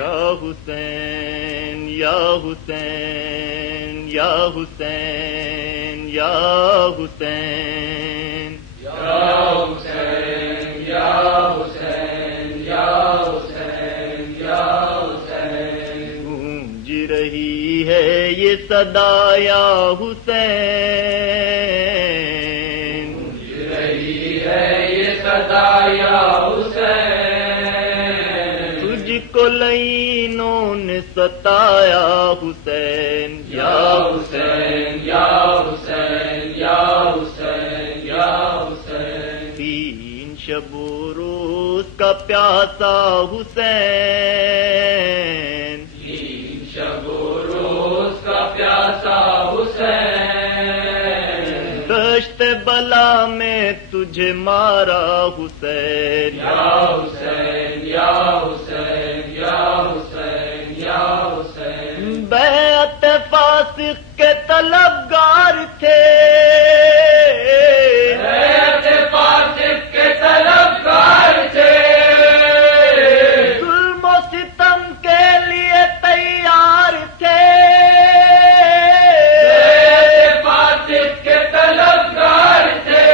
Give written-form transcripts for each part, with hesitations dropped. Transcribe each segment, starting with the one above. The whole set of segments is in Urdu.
یا حسین یا حسین یا حسین یا حسین یا حسین یا حسین یا حسین یا حسین گونج رہی ہے یہ صدا یا حسین، گونج رہی ہے یہ صدا یا حسین، تجھ کو لعینوں نے ستایا حسین یا حسین یا حسین یا حسین یا حسین، تین شب و روز کا پیاسا حسین، تین شب و روز کا پیاسا حسین، دشت بلا میں تجھے مارا حسین، یا حسین یا حسین یا حسین یا حسین، بیعت فاسق کے طلبگار تھے، بیعت فاسق کے طلبگار تھے، ظلم و ستم کے لیے تیار تھے، بیعت فاسق کے طلبگار تھے،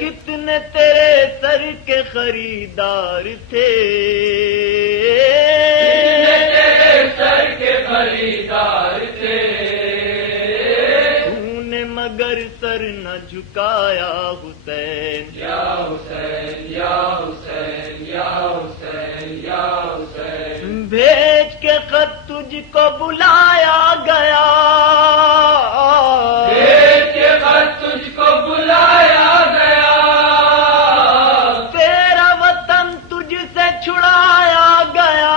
کتنے تیرے سر کے خریدار تھے، تیرے سر کے خریدار تھے، تو نے مگر سر نہ جھکایا حسین، یا حسین یا حسین یا حسین یا حسین، بھیج کے خط تجھ کو بلایا گیا، بھیج کے خط تجھ کو بلایا گیا، تیرا وطن تجھ سے چھڑایا گیا،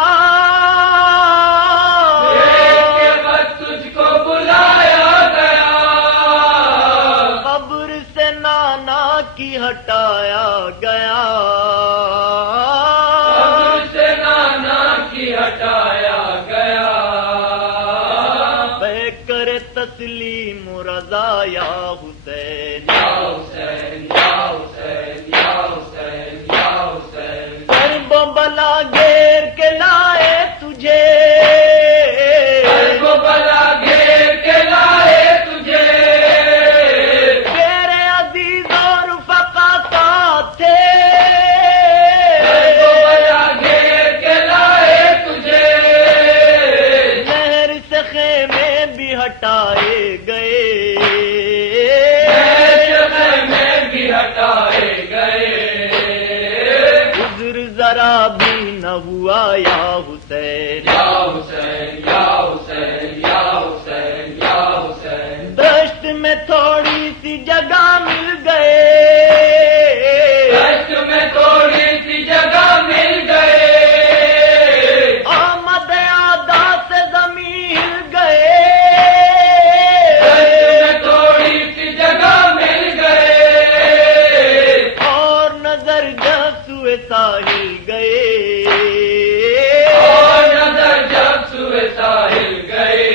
بھیج کے خط تجھ کو بلایا گیا، قبر سے نانا کی ہٹایا گیا، قبر سے نانا کی ہٹایا گیا، پہ کرے تسلیم و رضا یا حسین، یا حسین یا حسین یا حسین یا حسین، کرب و بلا گھیر کے لائے تجھے، کو بلا گھیر کے لائے تجھے، تیرے عزیز اور رفقا ساتھ تھے، کو بلا گھیر کے لائے تجھے، نہر سے خیمے بھی ہٹائے گئے، میں بھی ہٹائے گئے، عذر ذرا بھی نہ ہوا یا حسین، یا حسین یا حسین یا حسین یا حسین، دشت میں تھوڑی سی جگہ مل گئے، دشت میں تھوڑی سی جگہ مل گئے، آمد آدھا سے زمین ہل گئے، دشت میں تھوڑی سی جگہ مل گئے، اور نظر جب سوئے ساحل گئے، اور نظر جب سوئے ساحل گئے،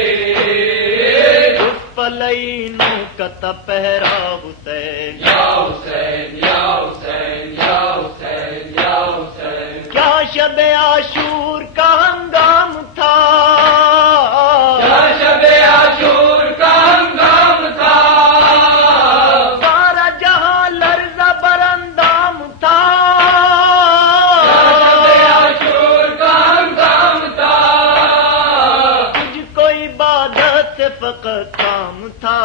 اس پلینوں کا تپہرا حسین، یا حسین یا حسین یا حسین یا حسین، کیا شب عاشور کا ہنگام تھا، کیا شب عاشور کا ہنگام تھا، سارا جہاں لرزہ برندام تھا، کیا شب عاشور کا ہنگام تھا، تجھ کو عبادت سے فقط کام تھا،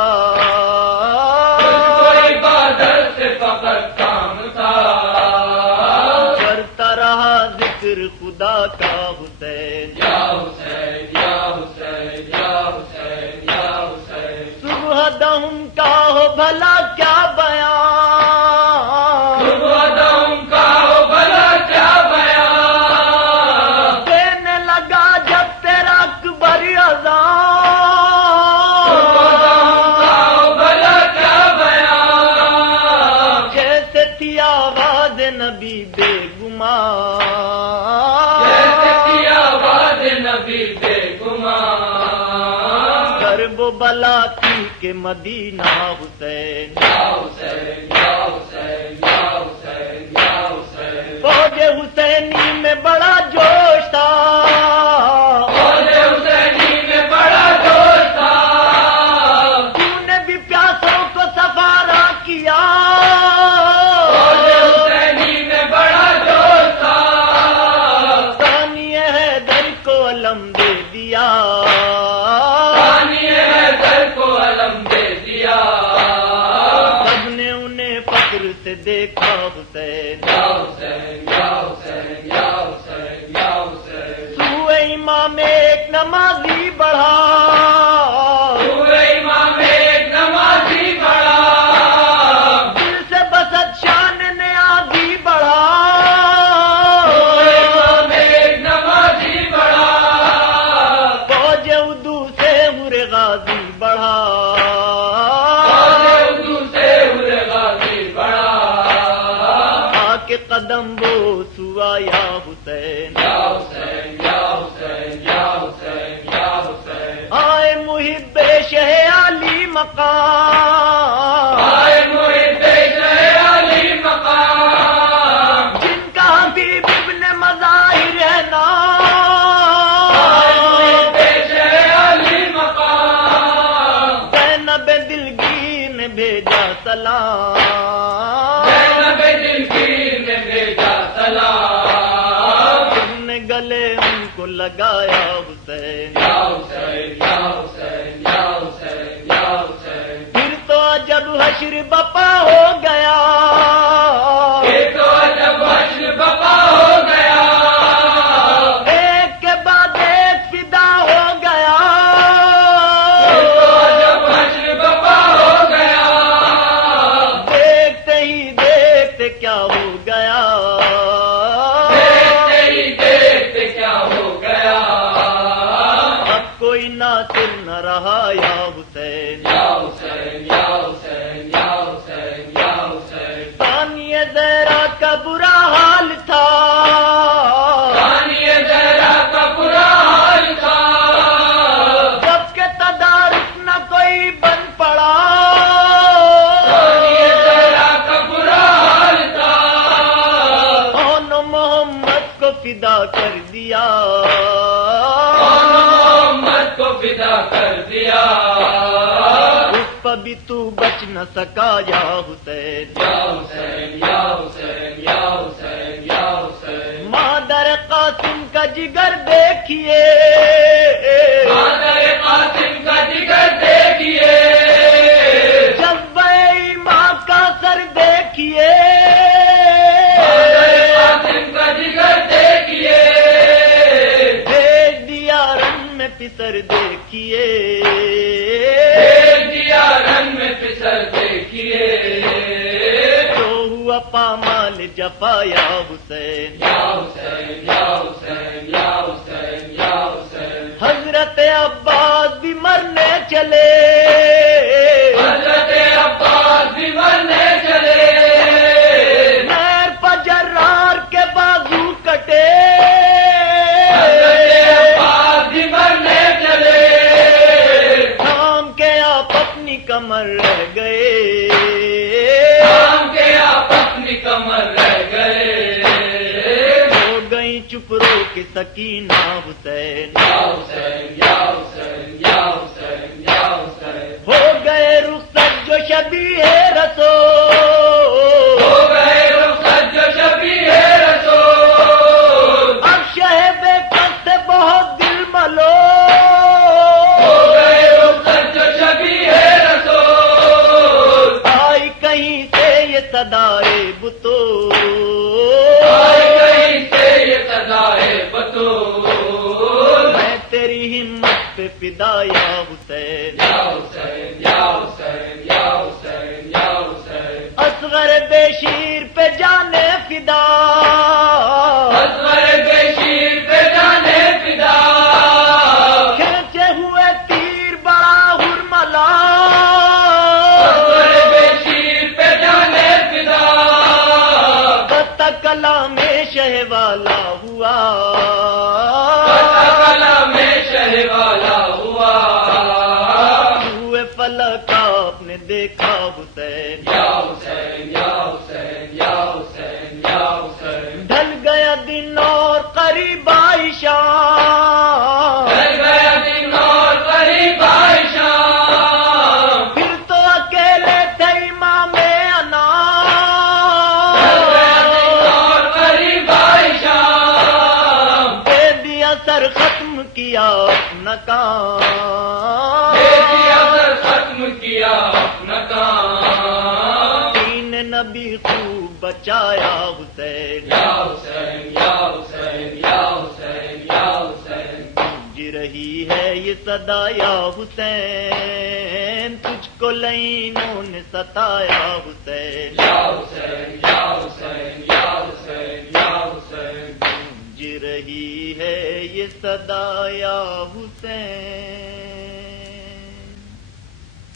کوئی عبادت سے فقط کام تھا، کرتا رہا ذکر خدا کا حسین، یا حسین یا حسین یا حسین یا حسین، صبح دم کا ہو بھلا کیا بیان، صبح دم کا ہو بھلا کیا بیان، دینے لگا جب تیرا اکبر اذان، صبح دم کا ہو بھلا کیا بیان، جیسے تھی آواز نبی بے گمان، جیسے کی آواز نبی بے گمان، کرب و بلا تھی کہ مدینہ حسین، یا حسین یا حسین یا حسین یا حسین، فوج حسینی میں بڑا جوش تھا، علم دے دیا، ثانی حیدر کو علم دے دیا، سب نے انہیں فخر سے دیکھا حسین، یا حسین یا حسین یا حسین یا حسین، سوئے امام ایک نمازی بڑھا، ہوئے امام ایک نمازی بڑا، دل سے بسط شان نیازی بڑھا، ہوئے امام ایک نمازی بڑا، فوج اردو سے ہر غازی بڑھا، اردو سے ہوئے غازی بڑا، آ کے قدم وہ سوا یا حسین، یا حسین یا حسین یا حسین یا حسین، آئے محب شہ علی مقام، آئے محب شہ علی مقام، جن کا حبیب ابن مظاہر ہے نام، آئے محب شہ علی مقام، زینب دلگیر نے بھیجا سلام، زینب دلگیر نے بھیجا سلام، تم نے گلے ان کو لگایا حسین، یا حسین یا حسین یا حسین یا حسین، پھر تو جب حشر بپا ہو گیا، یہ تو جب حشر بپا ہو گیا، ایک کے بعد ایک فدا ہو گیا، یہ تو جب حشر بپا ہو گیا، دیکھتے ہی دیکھتے کیا ہو گیا، دیکھتے ہی دیکھتے کیا ہو گیا، اب کوئی ناصر نہ رہا یا حسین، یا حسین یا حسین یا حسین یا حسین، ثانی زہرا کا برا حال تھا، ثانی زہرا کا برا حال تھا، جب کہ تدارک نہ کوئی بن پڑا، ثانی زہرا کا برا حال تھا، کون محمد کو فدا کر دیا، محمد کو فدا کر دیا، اس پر بھی تو بچ نہ سکا یا حسین، یا حسین یا حسین یا حسین یا حسین، مادر قاسم کا جگر دیکھیے، مادر قاسم کا جگر دیکھیے، جذبہ ایمان کا سر دیکھیے، مادر قاسم کا جگر دیکھیے، بھیج دیا رن میں پسر دیکھیے، بھیج دیا رن میں پسر دیکھیے، تو ہوا پامال جفا یا حسین، یا حسین یا حسین یا حسین یا حسین، حضرت عباس بھی مرنے چلے، حضرت عباس بھی مرنے چلے، میر پجرار کے بازو کٹے، حضرت عباس بھی مرنے چلے، تھام کے آپ اپنی کمر رہ گئے، شام کے آپ اپنی کمر رہ گئے، ہو گئی چپ رو کے سکینہ حسین، یا حسین یا حسین یا حسین یا حسین، ہو گئے رخصت جو شبیہ رسول، ہو گئے رخصت جو شبیہ رسول، اب شہ بے کس سے بہت دل ملو، ہو گئے رخصت جو شبیہ رسول، آئی کہیں سے یہ صدائے بطول، آئے کہیں سے یہ صدائے بطول، میں تیری ہمت پہ فدا یا حسین، یا حسین یا حسین یا حسین یا حسین، اصغر بے شیر پہ جانے فدا، اصغر بے شیر پہ جانے فدا، کھینچے ہوئے تیر بڑا ہرملا، اصغر بے شیر پہ جانے فدا، بتا کلام شہ والا ہوا، کلا میں شہ والا ہوا، ہوئے فلک آپ نے دیکھا حسین، یا حسین یا حسین یا حسین یا حسین، ڈھل اپنا کام، دے دیا سر ختم کیا اپنا کام، دین نبی خوب بچایا حسین، یا حسین یا حسین یا حسین یا حسین، گونج رہی ہے یہ صدا یا حسین، تجھ کو لعینوں نے ستایا حسین، یا حسین یا حسین یا حسین یا حسین، گونج رہی ہے یہ صدا یا حسین۔